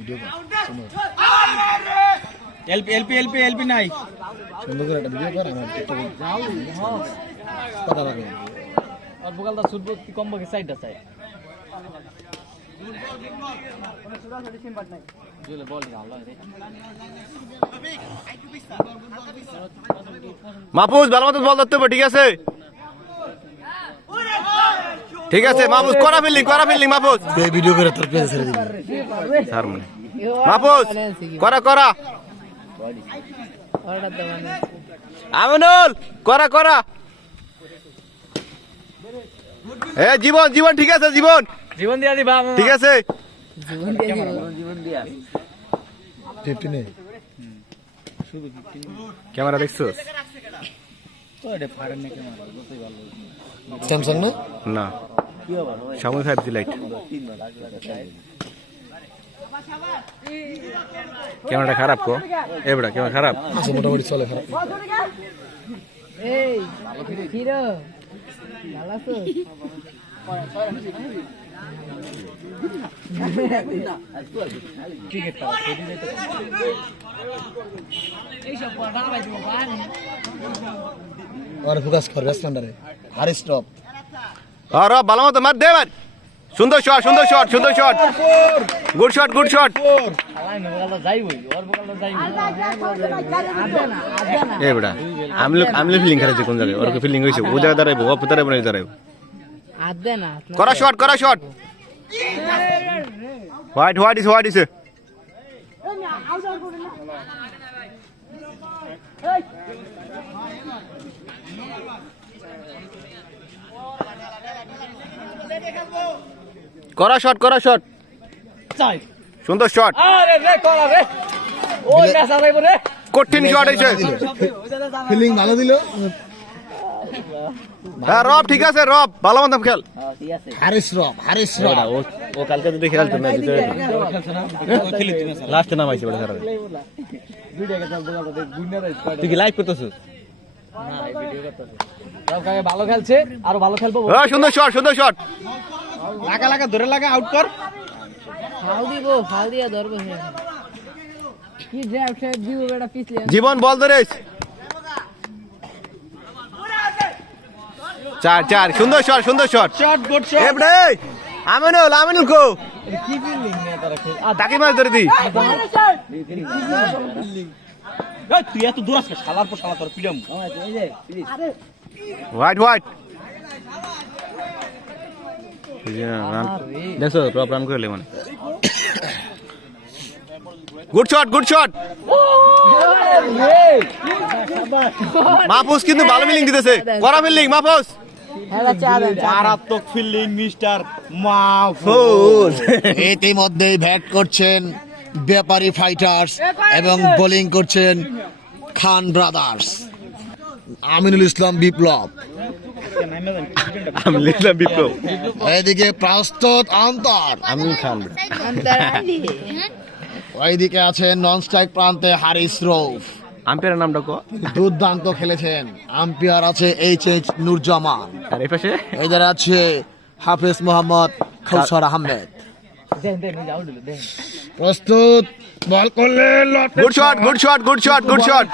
Video কর LP LP LP LP নাই সুন্দর করে একটা ভিডিও কর আমার টিকটকে কথা লাগে আর বোকালটা শুটবো কি কম্বো কি সাইডটা চাই জুলে বল না আল্লাহ রে মাহফুজ ভালো মতো বল ধরতে হবে ঠিক আছে ঠিক আছে মাহফুজ করা ফিল্ডিং মাহফুজ এই ভিডিও করে তোর পেজে ছেড়ে দিবি স্যার মানে মাহফুজ করা আমিনুল করা এ জীবন ঠিক আছে জীবন দিয়া দিবা ঠিক আছে জীবন দিয়া 15 এ শুধু ক্যামেরা দেখছস তো এটা ফাড়েন না ক্যামেরা যতই ভালো স্যামসাং না না কি হবে সামনে 5G লাইট ক্যামেরাটা খারাপ কো এবড়া ক্যামেরা খারাপ আচ্ছা মোটামুটি চলে খারাপ এই হিরো ভালো আছো টিকেটটা সেটি দিতে এই সব পড়া বাইতে বাবা আর ফোকাস কর ব্যাটসম্যানটারে হারিস টপ আর ভালো মতো মার দে ভাই সুন্দর শট গুড শট আলাই বোকালটা যাইবই ওর বোকালটা যাইবই এবড়া আমলে ফিলিং খারাপ কোন জায়গায় ওর ফিলিং হইছে ও জায়গা দাঁড়াইবো ও পুতারে বনে দাঁড়াইবো আদে না করা শট হোয়াইট ইজ করা শট চাই সুন্দর শট আরে রে করা রে ওই ম্যাচ আইবো রে কঠিন শট হইছে ফিলিং ভালো দিল হ্যাঁ রব ঠিক আছে রব ভালো মতো খেল ঠিক আছে হারিস রপ ও কালকে যদি খেলতো ম্যাচ জিতে খেলি তুমি লাস্টে নামাইছে বড় খারাপ ভিডিও কে চাল বোকালটা দেখ গুইনার আইছ তুই কি লাইভ করতেছিস না এই ভিডিও করতেছে সব কাকে ভালো খেলছে আর ভালো খেলবো হ্যাঁ সুন্দর শট লাগা ধরে লাগা আউট কর ফাল দিয়া ধরবো হে কি জ্যাব শেপ দিব বেটা পিছলে জীবন বল ধরেছ চার সুন্দর শট গুড শট এবড়ে আমিনুল কো কি ফিলিং নে তারা খেল তাকি মার ধরে দি তুই এত দূর আসকে শালার পর শালা তোর পিডাম এই যে প্লিজ হোয়াইট দেখো টপ রান করলে মানে গুড শট মাহফুজ কিন্তু ভালো ফিলিং দিতেছে করা ফিলিং মাহফুজ হেলা চা দেন মারাত্মক ফিল্ডিং মিস্টার মাহফুজ ইতিমধ্যে ব্যাট করছেন ব্যাপারী ফাইটার্স এবং বোলিং করছেন খান ব্রাদার্স আমিনুল ইসলাম বিপ্লব আমি লিখলাম বিপ্লব এদিকে প্রস্তুত অন্তর আমিনুল খান অন্তরালি ওইদিকে আছেন নন স্ট্রাইক প্রান্তে হারিস রৌফ আম্পায়ারের নামটা কো দুর্দান্ত খেলেছেন আম্পায়ার আছে এইচ নুরজামান আর এই পাশে এদের আছে হাফেজ মোহাম্মদ খৌসর আহমেদ দেন আউট দিল দেন প্রস্তুত বল করলে গুড শট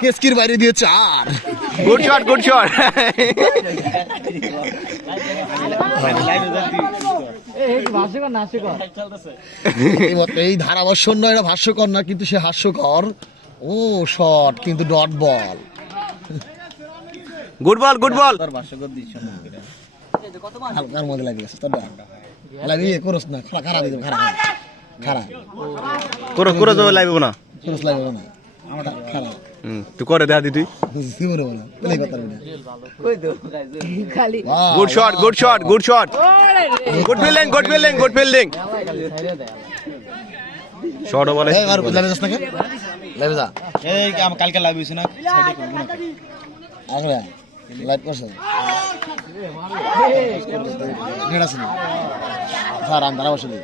কেসকির বাইরে দিয়ে 4 গুড শট এই ভাষ্যকর নাস্যকর চলতেছে এই ধারাভাষ্য নয় এটা ভাষ্যকর না কিন্তু সে হাস্যকর ও শট কিন্তু ডট বল গুড বল তোর ভাষ্যকর দিছ না হালকার মধ্যে লাগে গেছে তোর ডট লাগিয়ে করস না খারাপ দিবে খারাপ করো তো লাইভ না করস লাগবে না আমারটা খারাপ তুই করে দেখা দি তুই বুঝতে পারবো না প্লে করতে পারবি না কই দো খালি good shot good fielding short বলে এই আর লাইভে যাস না কেন লাইভে যা এই আমি কালকে লাইভ হইছে না সাইডে করব না আগলে লাইভ করছ নেড়া শুনি স্যার আমি ধারাভাষ্য দিই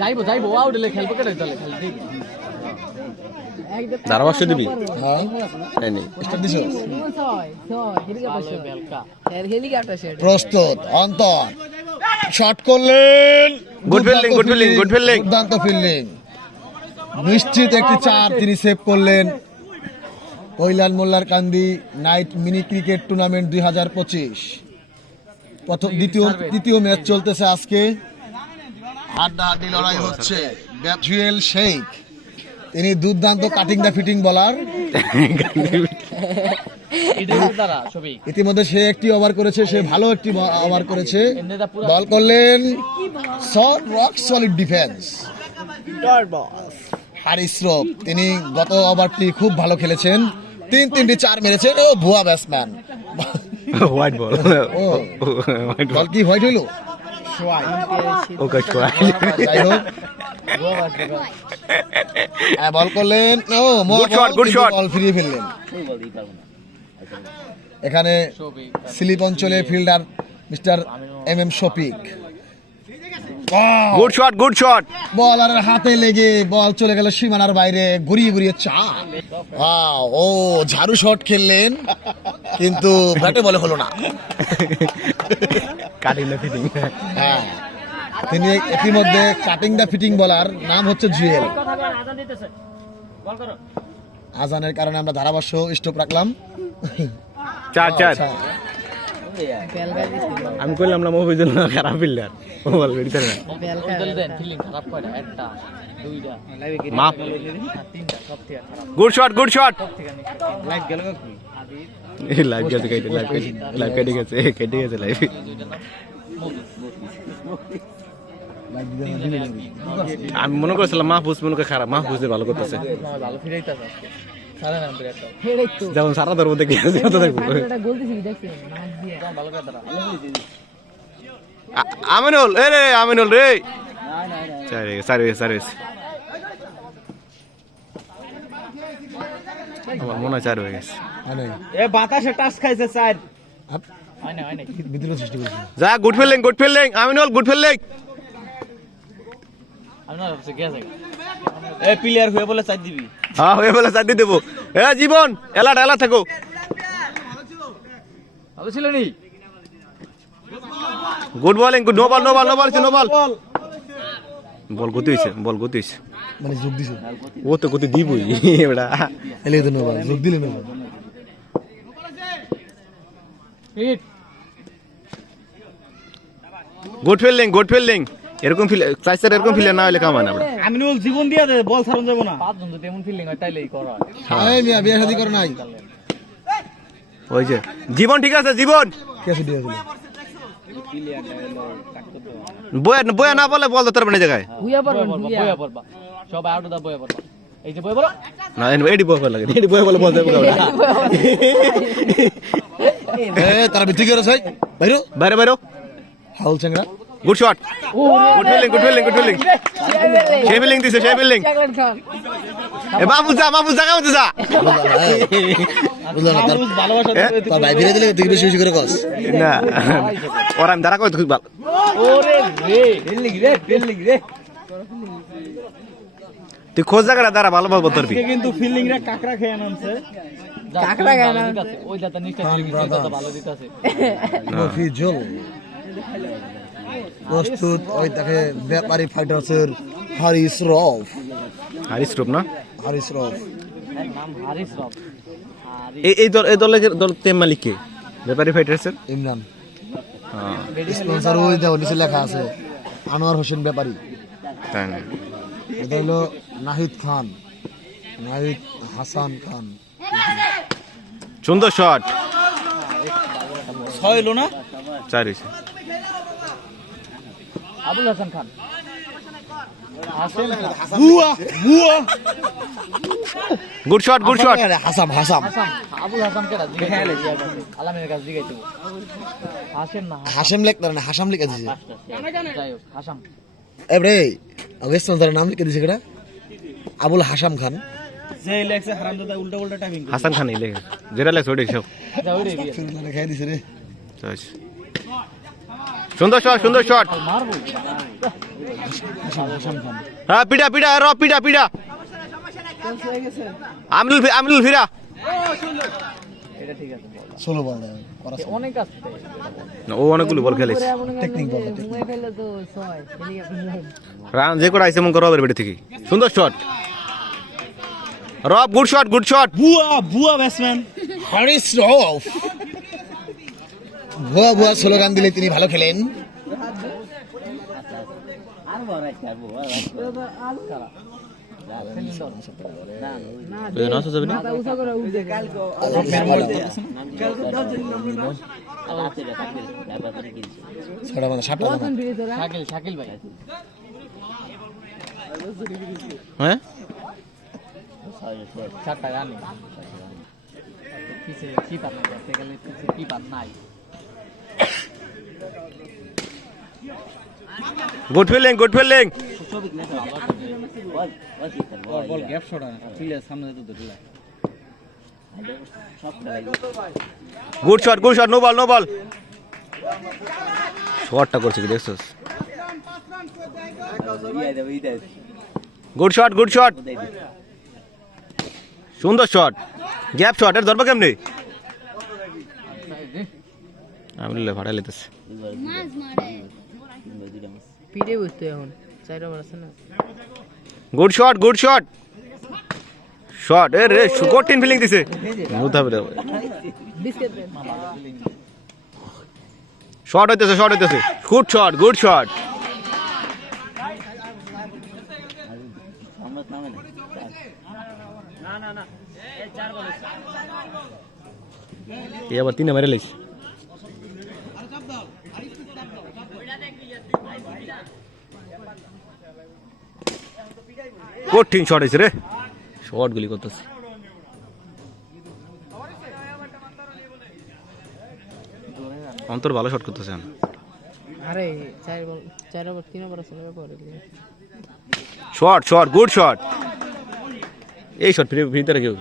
যাইবো আউট হলে খেলবো কেটে চলে খালি দেখ ধারাভাষ্য দিবি হ্যাঁ এই নেই স্টার্ট দিছো হেলিকপ্টার বেলকা হেলিকপ্টার সেট প্রস্তুত অন্তর শট করলেন, Good fielding, good fielding, good fielding. দুর্দান্ত ফিল্ডিং, নিশ্চিত একটি 4 তিনি সেভ করলেন। কৈলান মোল্লার কান্দি নাইট মিনি ক্রিকেট টুর্নামেন্ট 2025 তৃতীয় ম্যাচ চলতেছে আজকে, হাড্ডাহাড্ডি লড়াই হচ্ছে। জুয়েল শেখ তিনি দুর্দান্ত কাটিং দা ফিটিং বলার, ইতিমধ্যে সে একটি ওভার করেছে, সে ভালো একটি ওভার করেছে। বল করলেন, শর্ট রক সলিড ডিফেন্স। হারিস রফ তিনি গত ওভারটি খুব ভালো খেলেছেন, 3টি 4 মেরেছেন। ও ভুয়া ব্যাটসম্যান, হোয়াইট বল ও বল কি হোয়াইট হইল? ওকে যাই হোক, বল করলেন, ও Good shot, good shot. বল ফিরিয়ে ফেললেন। এখানে স্লিপ অঞ্চলে ফিল্ডার মিস্টার MM শফিক, গুড শট, গুড শট। বলারের হাতে লেগে বল চলে গেল সীমানার বাইরে, ঘুরিয়ে ঘুরিয়ে চার। ও ঝাড়ু শট খেললেন, কিন্তু ব্যাটে বলে হলো না। Cutting the fitting. হ্যাঁ, তিনি ইতিমধ্যে কাটিং দা ফিটিং বলার, নাম হচ্ছে জুয়েল। আজানের কারণে আমরা ধারাভাষ্য স্টপ রাখলাম। 4-4। আচ্ছা, আমি কইলাম না মফিজুল না খারাপ ফিল্ডার, ও বল বেরিতে না। মাপ। Good shot, good shot. এই লাইভ গেছে, লাইভ কেটে গেছে লাইভ। আমি মনে করছিলাম মাহফুজ মনে করে খারাপ, মাহফুজে ভালো করতেছে। যেমন সারা ধরবো দেখি দেখবো। আমিনুল, এ রে আমিনুল রে, সার্ভিস আমার মনে হয় 4 হয়ে গেছে। এ বাতাসে টাচ খাইছে স্যার। বিদ্রোহ সৃষ্টি করেছে। যা, good fielding Aminul, good fielding. A player হয়ে বলে চাই দিবি। হ্যাঁ, হয়ে বলে 4 দিয়ে দেবো। এ জীবন এলা থাকো। Good bowling, good. No ball বল গতি হয়েছে, মানে যোগ দিছে, ও তো গতি দিবই এবারে। এলে তো নোবাল যোগ দিলে না। Good fielding. এরকম ফিল্ডার না হলে কামান আমরা। আমিনুল জীবন দিয়া দে, বল ছাড়ন যাব না। এই মিয়া বিয়ে শাদী করে নাই, ওই যে জীবন ঠিক আছে, জীবন কেসে দিয়েছিল। বয়া না বলে বল তোর মানে জায়গায় না, এডি বয়া লাগে, এডি বয়া বলে বল দেবো। তারা বিক্রি করে চাই বাইরে হাউল চেংরা। Good shot, good fielding. সে ফিল্ডিং দিছে। এ মাহফুজ জায়গা মতো যা। বুঝলাম না, ভালোবাসা তার ভাই ফিরে দিলে তুই বেশি করে কস না, ওর আমি দাঁড়া করে খুব ভালো। ওরে ফিল্ডিং রে। তুই খোঁজ জায়গাটা দাঁড়া, ভালো বল তোরবি। কিন্তু ফিল্ডিং রে কাকড়া খেয়ে আনছে। মফিজুল প্রস্তুত, ওই তাকে ব্যাপারী ফাইটার্সের হারিস রফ না, হারিস রফ। এই দল টিম মালিক কে? ব্যাপারী ফাইটার্সের ইমরান। স্পন্সর ওই দেখো নিচে লেখা আছে আনোয়ার হোসেন ব্যাপারী। তাই না? এটা হলো নাহিদ হাসান খান। সুন্দর শট। 6 হলো না? 4 হইছে। আবুল হাসান খান। Good shot. হাসাম আবুল হাসান কেডা জিগাইলে আলামের কাছে জিগাইতে হাসেম না, হাসেম লিখতে না, হাসাম লিখে দিছে। যাই হোক হাসাম। এবারে স্পন্সরের নাম লিখে দিছে কেডা? আবুল হাসাম খান। যে লেখছে হারামজাদা উল্টা টাইমিং। হাসান খান ইলে যেটা লেখছে ওটাই সব। যাও রে বিয়া। লেখা দিছে রে। সুন্দর শট। মারবো। হ্যাঁ, পিডা আমিনুল ফিরা। এটা ঠিক আছে। 16 বল। অনেক আছে না, ও অনেকগুলো বল খেলেছে টেকনিক বল মুয়ে ফেলে তো 6 খেলি রান যে করে আইছে মন করো বেড়ে থেকে সুন্দর শট রব গুড শট বুয়া ব্যাটসম্যান হারিস রফ ভুয়া ভুয়া স্লোগান দিলে তিনি ভালো খেলেন। নষ্ট যাবে না মাথা উঁচা করে উঠে ছটা মানে সাতটা কখন ফিরে তোরা শাকিল ভাই হ্যাঁ চারটা রানি পিছে কিপার নাই দেখতে গেলে পিছে কিপার নাই গুড ফিল্ডিং বল গ্যাপ শট ফিলে সামনে তো দিলা গুড শট নো বল শটটা করছে কি দেখছস গুড শট সুন্দর শট গ্যাপ শট এর ধরবা কেমনে আমি লে ভাড়া লেতেছে পিড়ে বসতো এখন 4 ওভার আছে না গুড শট এ রে কঠিন ফিলিং দিছে মুতা বেরে বিস্কিট দে শট হইতেছে গুড শট এ আবার 3 মেরে লাইছে কঠিন শট হইছে রে শট গুলি করতেছে অন্তর ভালো শট করতেছে আরে 4 ওভার 3 ওভার আছে না পরে শট গুড শট এই শট ভিতরে কেউ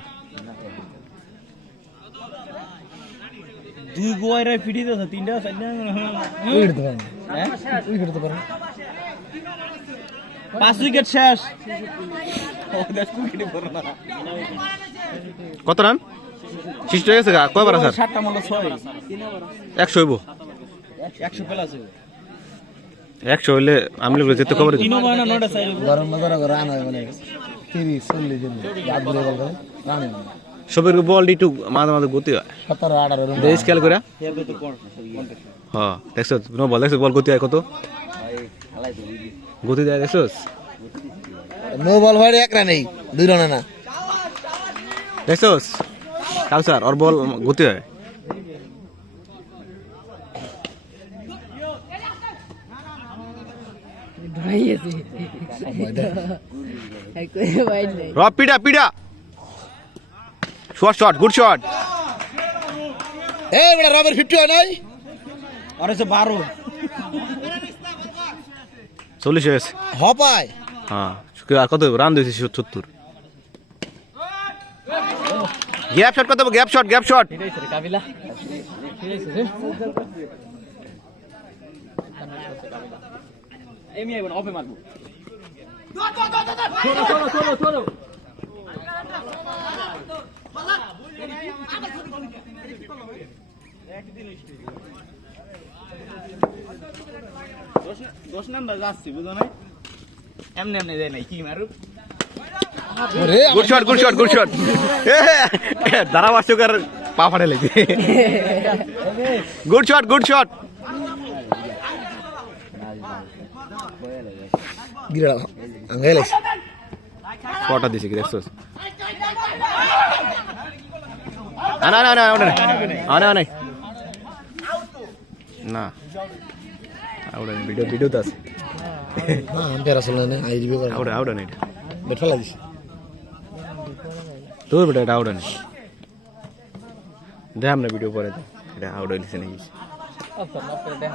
দুই গোয়ারে ফিডি দিছে তিনটা চারটা উইকেট দিতে পারেন উইকেট দিতে পারেন 5 উইকেট শেষ ও দেখ উইকেট পড়ে না কত রান সৃষ্টি হয়ে গেছে কয়বার স্যার 7টা মূল্য 6 100 হইব 100 প্লাস 100 হইলে আমি লোক যেতে খবর তিনও বানা 9টা চাই গরম রান হয় মানে 30-40 জন ইয়াদ করে গেল রান হয় সবের বল একটু মাঝে গতি হয় 17-18 রান দেশ খেয়াল করে এর তো কোন হ্যাঁ দেখছো নো বল দেখছো বল গতি হয় কত গতি দেয় দেখছোস নো বল হয় 1 রানেই 2 রানে না দেখছোস কাউসার ওর বল গতি হয় ভাই আছে এক ভাই নাই রব পিডা শট গুড শট এই বড় রবের 50 হয় নাই আর আছে 12 40 হয়ে গেছে হপায় হ্যাঁ আর কত রান দিয়েছে 70 গ্যাপ শট কত গ্যাপ শট ফিরেছে রে কাবিলা ফিরেছে রে এমি আইবো অফে মারবো ছোড়ো দশ নাম্বার যাচ্ছে বুঝো না এমনি যায় নাই কি মারু ওরে গুড শট দাঁড়া বাসুকার পা ফাটে লেগে গুড শট গিরা আঙ্গেলেস কটা দিছে কি দেখছস না না আউট ভিডিও তো আছে হ্যাঁ আম্পায়ার আসলে না আইজিবি করে আউট না এটা বেঠলা দিছে তোর বেটা এটা আউট না দেখ আমরা ভিডিও পরে এটা আউট হইছে নাকি অফ করে দেখ